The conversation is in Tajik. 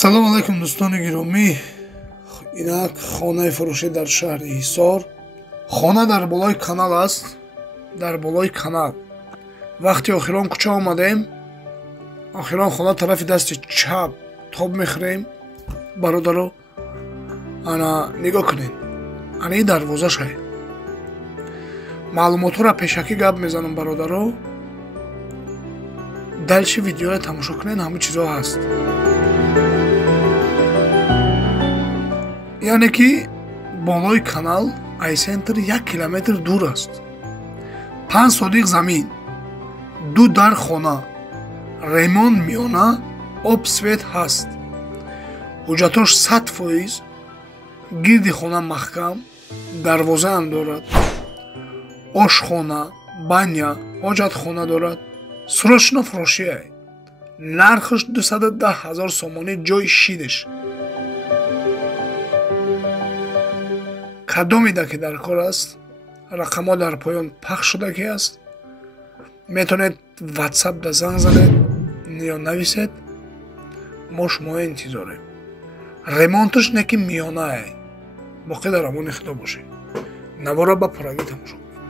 салом алайкум дӯстони гиромӣ. Инак хонаи фурӯшӣ дар шаҳри Ҳисор. Хона дар болои канал аст. Дар болои канал. Вақти охирон кӯча омадем, охирон хона тарафи дасти чап тоб мехӯрем. Бародаро, ана нигоҳ кунед, ана ин дарвозашай. маълумотҳоро пешакӣ гап мезанам бародаро. дальчи видеоро тамошо кунед, ҳама чизо ҳаст. яъне ки болои канал айсентр 1 километр дур аст. 5 содиқ замин, 2 дар хона, ремонт миёна, об свет ҳаст. ҳуҷҷатош 100%, гирди хона маҳкам, дарвозаам дорад, ошхона, баня, ҳоҷатхона дорад. срочно фурӯшиай. нархаш 210 000 сомонӣ, ҷои шидеш. кадомида ки дар кор аст, рақамҳо дар поён пахш шудаги аст. метавонед ватсап да занг занед ё нависед. мо шуморо интизорем. ремонташ не ки миёнае. боқӣ дар амони худо бошед. наворо ба пурагӣ тамошо кунед.